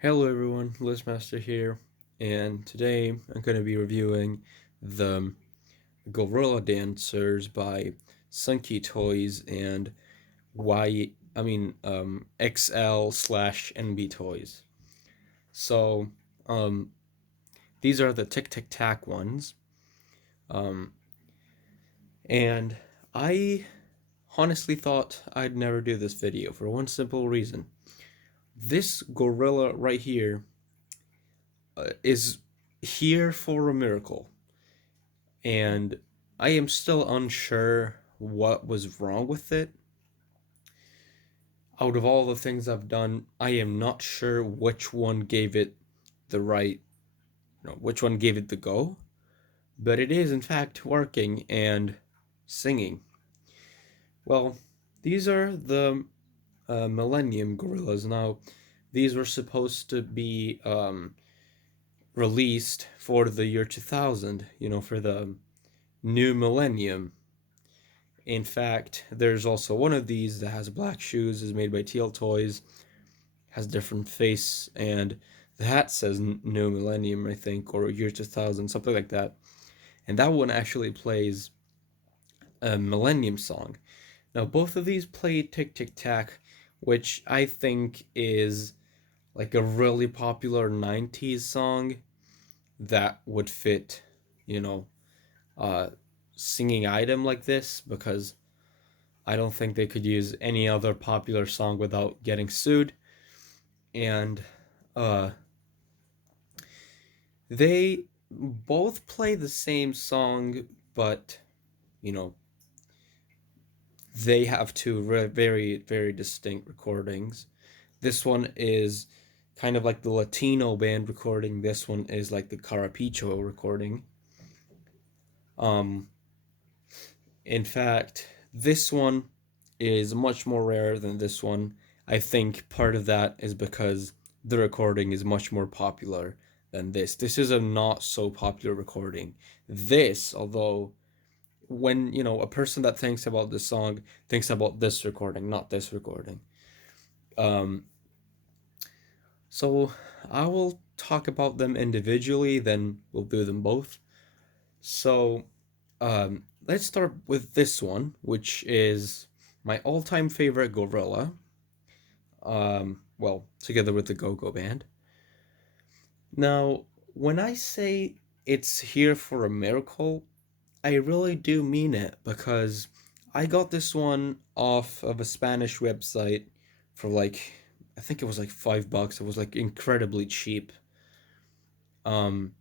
Hello everyone, Listmaster here, and today I'm going to be reviewing the Gorilla Dancers by SunKee Toys and XL slash NB Toys. So, um, these are the Tic Tic Tac ones, um, and I honestly thought I'd never do this video for one simple reason. This gorilla right here is here for a miracle. And I am still unsure what was wrong with it. Out of all the things I've done, I am not sure which one gave it the right, which one gave it the go, but it is in fact working and singing. Well, these are the Millennium Gorillas. Now, these were supposed to be released for the year 2000, for the new millennium. In fact, there's also one of these that has black shoes, is made by Teal Toys, has different face, and the hat says New Millennium, I think, or Year 2000, something like that. And that one actually plays a Millennium song. Now, both of these play Tic Tic Tac, which I think is like a really popular 90s song that would fit, you know, a singing item like this, because I don't think they could use any other popular song without getting sued. And uh, they both play the same song, but you know they have two very very distinct recordings. This one is kind of like the Latino band recording. This one is like the Carapicho recording. Um, in fact, this one is much more rare than this one. I think part of that is because the recording is much more popular than this. This is a not so popular recording. This, although when, a person that thinks about this song thinks about this recording, not this recording. Um so I will talk about them individually, then we'll do them both. So let's start with this one, which is my all-time favorite gorilla. Well, together with the Go-Go Band. Now, when I say it's here for a miracle, I really do mean it, because I got this one off of a Spanish website for like, I think it was like $5. It was like incredibly cheap. Um,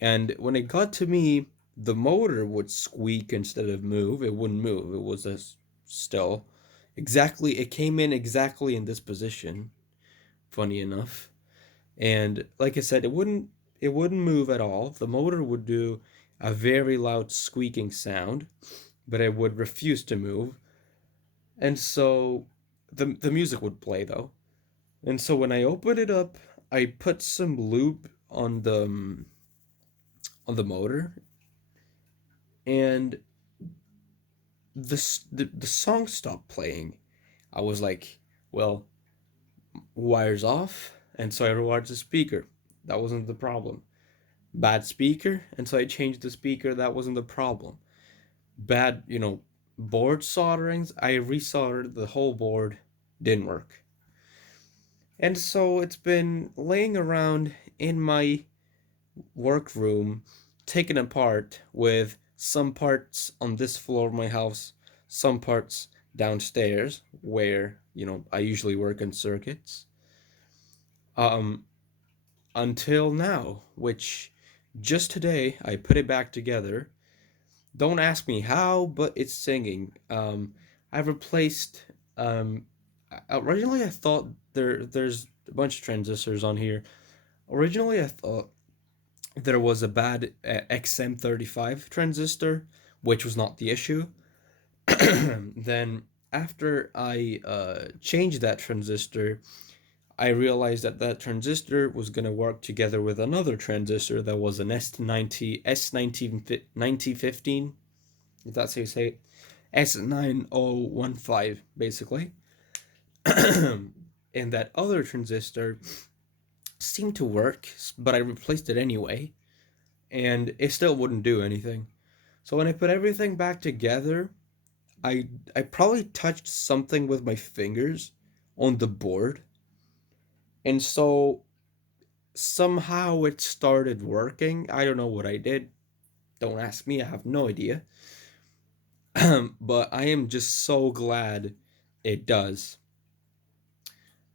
and when it got to me, the motor would squeak instead of move. It wouldn't move. It was just still exactly. It came in exactly in this position. Funny enough. And like I said, it wouldn't move at all. The motor would do a very loud squeaking sound, but it would refuse to move. And so the music would play though. And so when I opened it up, I put some lube on the motor, and the song stopped playing. I was like, well, wires off, and so I rewired the speaker. That wasn't the problem. Bad speaker, and so I changed the speaker. That wasn't the problem. Bad, board solderings. I resoldered the whole board, didn't work. And so it's been laying around in my workroom, taken apart, with some parts on this floor of my house, some parts downstairs where, I usually work on circuits. Um, until now, which just today I put it back together. Don't ask me how, but it's singing. I've replaced. Originally, I thought there's a bunch of transistors on here. Originally, I thought there was a bad XM35 transistor, which was not the issue. Then after I changed that transistor, I realized that that transistor was going to work together with another transistor that was an S9015, if that's how you say it, S9015, basically. And that other transistor seemed to work, but I replaced it anyway, and it still wouldn't do anything. So when I put everything back together, I probably touched something with my fingers on the board, and so somehow it started working. I don't know what I did. Don't ask me. I have no idea. But I am just so glad it does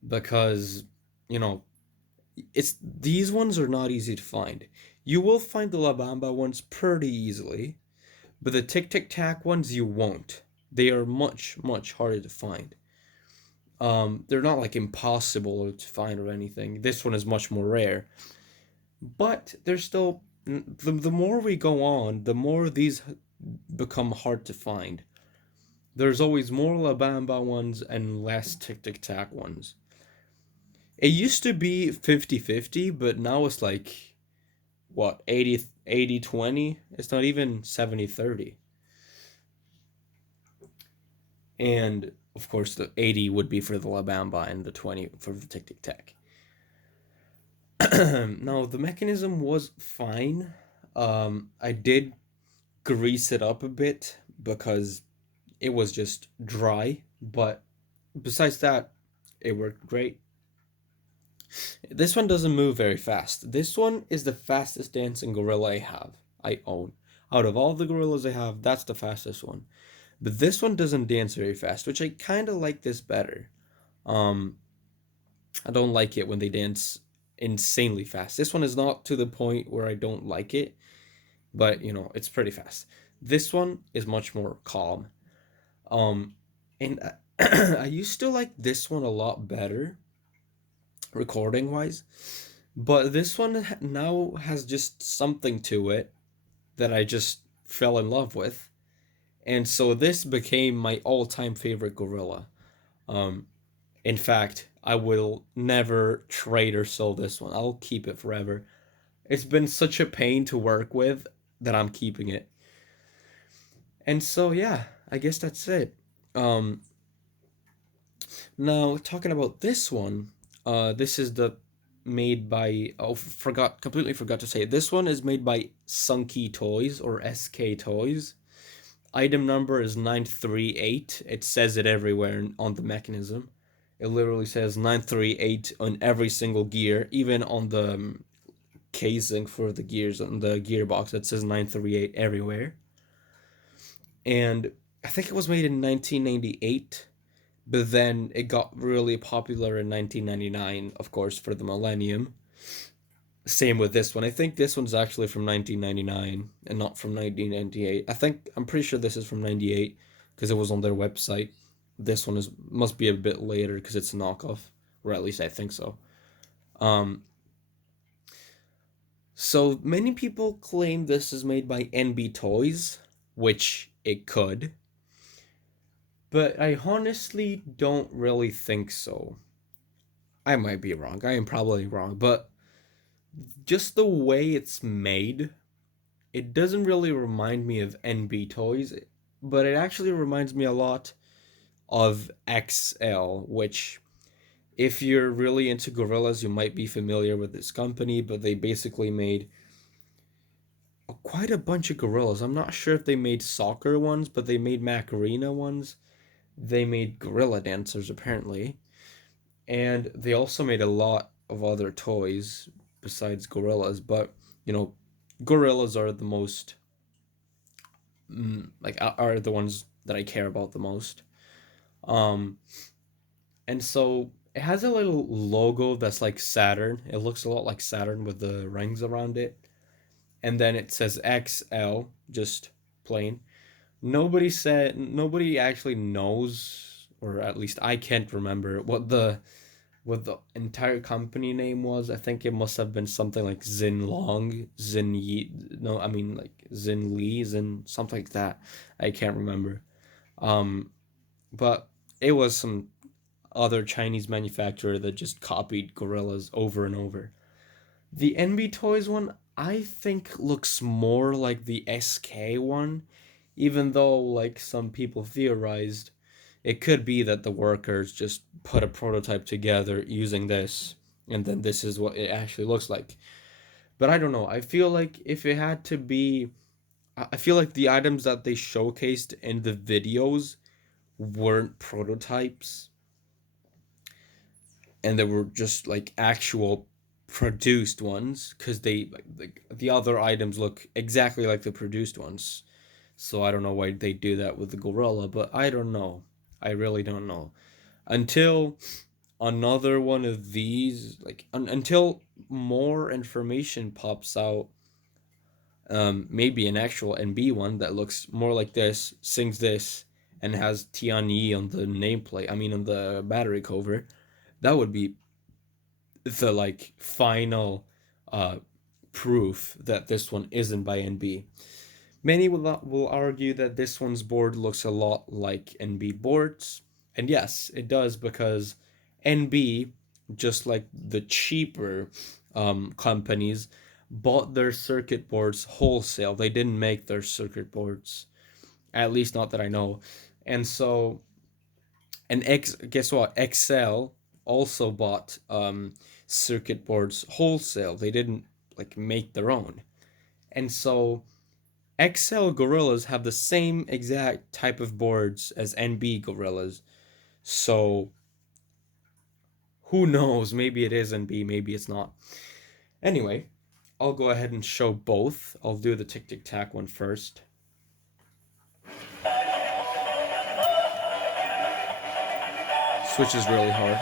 because you know it's these ones are not easy to find. You will find the La Bamba ones pretty easily, but the Tic Tic Tac ones you won't. They are much harder to find. They're not like impossible to find or anything. This one is much more rare, but they're still the more we go on, the more these become hard to find. There's always more La Bamba ones and less Tic Tic Tac ones. It used to be 50-50, but now it's like what 80-20. It's not even 70-30. And of course the 80 would be for the La Bamba and the 20 for the Tic Tic Tac. Now the mechanism was fine. I did grease it up a bit because it was just dry, but besides that, it worked great. This one doesn't move very fast. This one is the fastest dancing gorilla I own. Out of all the gorillas I have, that's the fastest one. But this one doesn't dance very fast, which I kind of like this better. Um, I don't like it when they dance insanely fast. This one is not to the point where I don't like it, but it's pretty fast. This one is much more calm. Um, and I used to like this one a lot better, recording wise, but this one now has just something to it that I just fell in love with, and so this became my all-time favorite gorilla. Um, in fact, I will never trade or sell this one. I'll keep it forever. It's been such a pain to work with that I'm keeping it. And so yeah, I guess that's it. Um, Now talking about this one, this is the made by completely forgot to say it. This one is made by SunKee Toys or SK Toys. Item number is 938. It says it everywhere on the mechanism. It literally says 938 on every single gear, even on the casing for the gears on the gearbox. It says 938 everywhere. And I think it was made in 1998, but then it got really popular in 1999, of course, for the millennium. Same with this one. I think this one's actually from 1999 and not from 1998. I'm pretty sure this is from 98 because it was on their website. This one is must be a bit later because it's a knockoff, or at least I think so. Um, so many people claim this is made by NB Toys, which it could, but I honestly don't really think so. I might be wrong. I am probably wrong, but just the way it's made, it doesn't really remind me of NB Toys, but it actually reminds me a lot of XL, which, if you're really into gorillas, you might be familiar with this company, but they basically made quite a bunch of gorillas. I'm not sure if they made soccer ones, but they made Macarena ones. They made gorilla dancers, apparently. And they also made a lot of other toys besides gorillas, but gorillas are the most are the ones that I care about the most. Um, and so it has a little logo that's like Saturn. It looks a lot like Saturn with the rings around it, and then it says XL, just plain. Nobody actually knows, or at least I can't remember what the entire company name was. I think it must have been something like Zin Long, Zin Yi. No, I mean like Zin Li, Zin something like that. I can't remember. Um, but it was some other Chinese manufacturer that just copied gorillas over and over. The NB Toys one, I think, looks more like the SK one, even though, like some people theorized, it could be that the workers just put a prototype together using this and then this is what it actually looks like. But I don't know. I feel like if it had to be, I feel like the items that they showcased in the videos weren't prototypes, and they were just like actual produced ones, because they like the other items look exactly like the produced ones. So I don't know why they do that with the gorilla, but I don't know. I really don't know. Until another one of these, like until more information pops out, maybe an actual NB one that looks more like this, sings this, and has Tianyi on the nameplate. I mean, on the battery cover. That would be the like final uh, proof that this one isn't by NB. Many will argue that this one's board looks a lot like NB boards, and yes, it does, because NB, just like the cheaper companies, bought their circuit boards wholesale. They didn't make their circuit boards, at least not that I know. And so, and guess what? Excel also bought circuit boards wholesale. They didn't like make their own, and so XL Gorillas have the same exact type of boards as NB Gorillas. So who knows? Maybe it is NB, maybe it's not. Anyway, I'll go ahead and show both. I'll do the Tic Tic Tac one first. Switch is really hard.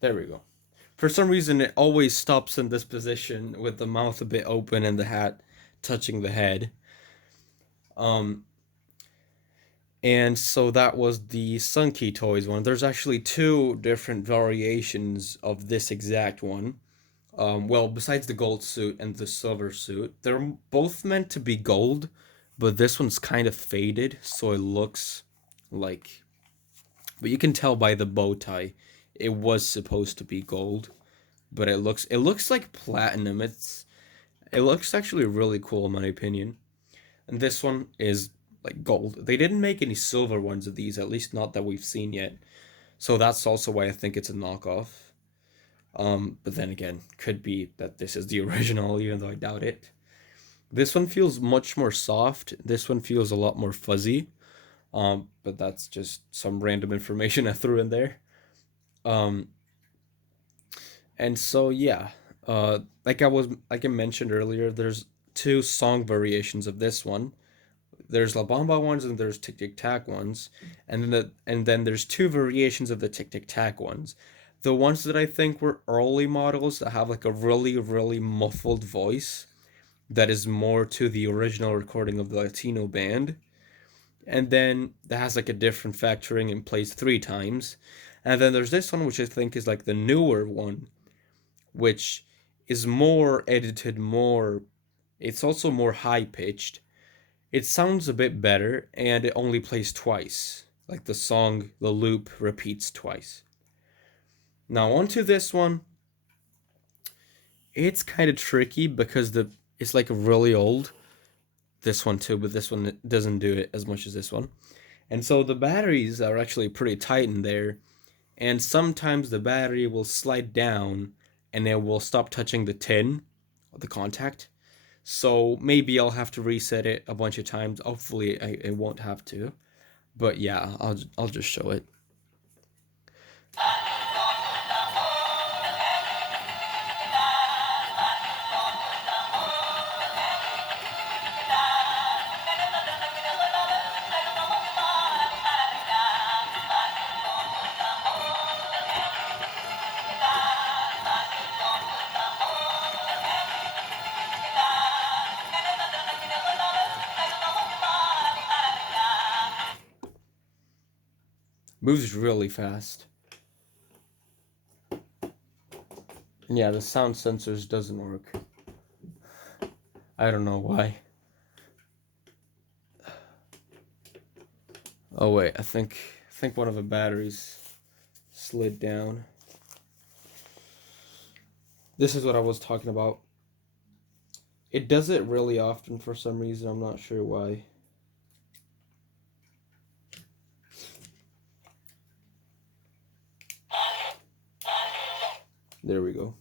There we go. For some reason, it always stops in this position with the mouth a bit open and the hat touching the head. Um, and so that was the SunKee Toys one. There's actually two different variations of this exact one. Well, besides the gold suit and the silver suit, they're both meant to be gold, but this one's kind of faded, so it looks like. But you can tell by the bow tie, it was supposed to be gold, but it looks like platinum. It looks actually really cool in my opinion. And this one is like gold. They didn't make any silver ones of these, at least not that we've seen yet. So that's also why I think it's a knockoff. But then again, could be that this is the original, even though I doubt it. This one feels much more soft. This one feels a lot more fuzzy. But that's just some random information I threw in there. Um, and so yeah, like I mentioned earlier, there's two song variations of this one. There's La Bamba ones and there's Tic Tic Tac ones, and then there's two variations of the Tic Tic Tac ones. The ones that I think were early models that have like a really really muffled voice that is more to the original recording of the Latino band, and then that has like a different factoring and plays three times, and then there's this one which I think is like the newer one, which is more edited, more. It's also more high pitched, it sounds a bit better, and it only plays twice. Like the song, the loop repeats twice. Now, onto this one. It's kind of tricky because it's like really old. This one too, but this one doesn't do it as much as this one. And so the batteries are actually pretty tight in there, and sometimes the battery will slide down and it will stop touching the tin, the contact. So maybe I'll have to reset it a bunch of times. Hopefully, I won't have to. But yeah, I'll just show it. Moves really fast. And yeah, the sound sensors doesn't work. I don't know why. Oh wait, I think one of the batteries slid down. This is what I was talking about. It does it really often for some reason. I'm not sure why. There we go.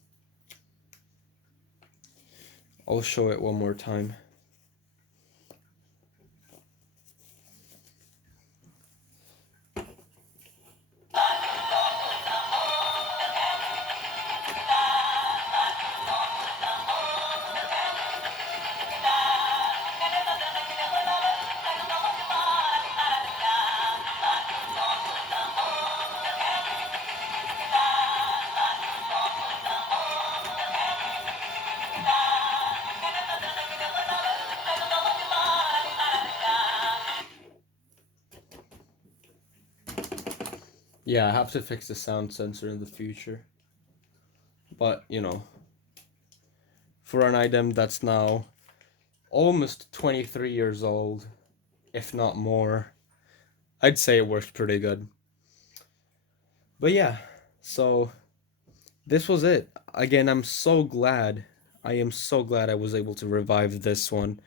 I'll show it one more time. Yeah, I have to fix the sound sensor in the future. But, for an item that's now almost 23 years old, if not more, I'd say it works pretty good. But yeah, so this was it. Again, I'm so glad. I am so glad I was able to revive this one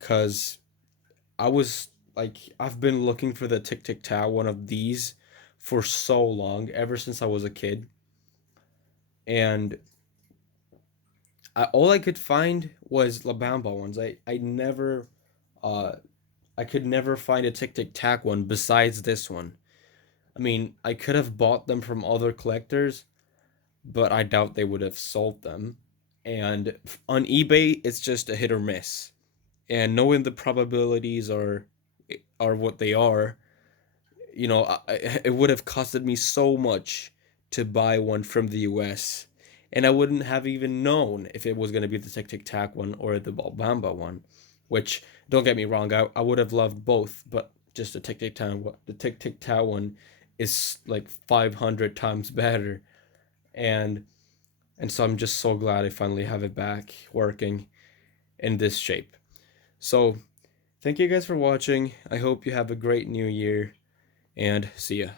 because I was like, I've been looking for the Tic Tic Tac one of these for so long, ever since I was a kid. And all I could find was La Bamba ones. I never, uh, I could never find a Tic Tic Tac one besides this one. I mean, I could have bought them from other collectors, but I doubt they would have sold them. And on eBay, it's just a hit or miss. And knowing the probabilities are what they are, it would have costed me so much to buy one from the US. And I wouldn't have even known if it was going to be the Tic Tic Tac one or the Balbamba one, which, don't get me wrong, I would have loved both, but just the Tic Tic Tac one is like 500 times better. And and so I'm just so glad I finally have it back working in this shape. So, thank you guys for watching. I hope you have a great new year and see ya.